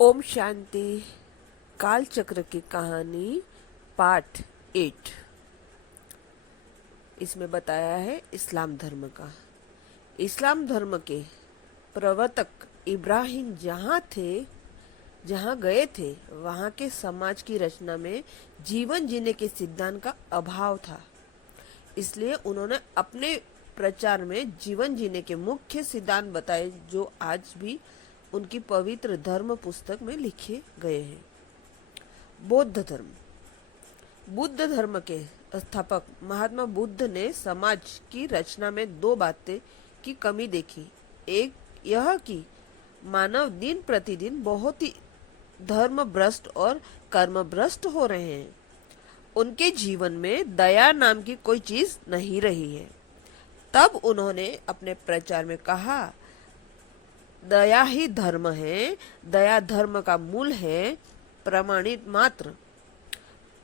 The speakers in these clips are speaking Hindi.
ओम शांति। काल चक्र की कहानी पार्ट 8। इसमें बताया है इस्लाम धर्म का। इस्लाम धर्म के प्रवर्तक इब्राहिम जहाँ गए थे वहाँ के समाज की रचना में जीवन जीने के सिद्धांत का अभाव था। इसलिए उन्होंने अपने प्रचार में जीवन जीने के मुख्य सिद्धांत बताए जो आज भी उनकी पवित्र धर्म पुस्तक में लिखे गए हैं। बौद्ध धर्म। बुद्ध धर्म के स्थापक महात्मा बुद्ध ने समाज की रचना में दो बातें की कमी देखी। एक यह कि मानव दिन प्रतिदिन बहुत ही धर्म भ्रष्ट और कर्म भ्रष्ट हो रहे हैं। उनके जीवन में दया नाम की कोई चीज नहीं रही है। तब उन्होंने अपने प्रचार में कहा, दया ही धर्म है, दया धर्म का मूल है।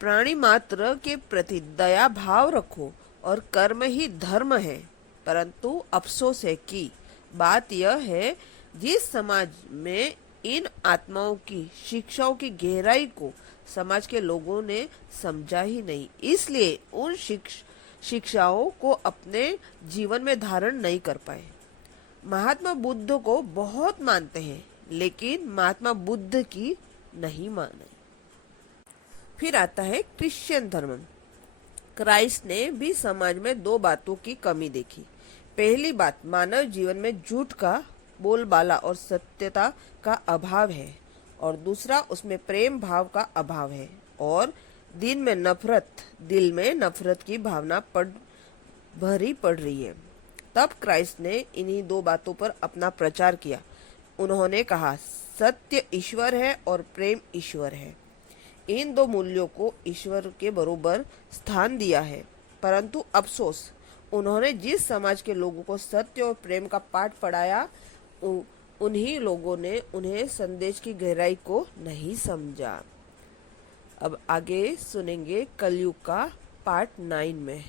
प्राणी मात्र के प्रति दया भाव रखो और कर्म ही धर्म है। परंतु अफसोस है कि बात यह है, जिस समाज में इन आत्माओं की शिक्षाओं की गहराई को समाज के लोगों ने समझा ही नहीं, इसलिए उन शिक्षाओं को अपने जीवन में धारण नहीं कर पाए। महात्मा बुद्ध को बहुत मानते हैं लेकिन महात्मा बुद्ध की नहीं माने। फिर आता है क्रिश्चियन धर्म। क्राइस्ट ने भी समाज में दो बातों की कमी देखी। पहली बात, मानव जीवन में झूठ का बोलबाला और सत्यता का अभाव है, और दूसरा, उसमें प्रेम भाव का अभाव है और दिल में नफरत की भावना भरी पड़ रही है। तब क्राइस्ट ने इन्हीं दो बातों पर अपना प्रचार किया। उन्होंने कहा, सत्य ईश्वर है और प्रेम ईश्वर है। इन दो मूल्यों को ईश्वर के बरोबर स्थान दिया है। परंतु अफसोस, उन्होंने जिस समाज के लोगों को सत्य और प्रेम का पाठ पढ़ाया, उन्हीं लोगों ने उन्हें संदेश की गहराई को नहीं समझा। अब आगे सुनेंगे कलयुग का पार्ट 9 में।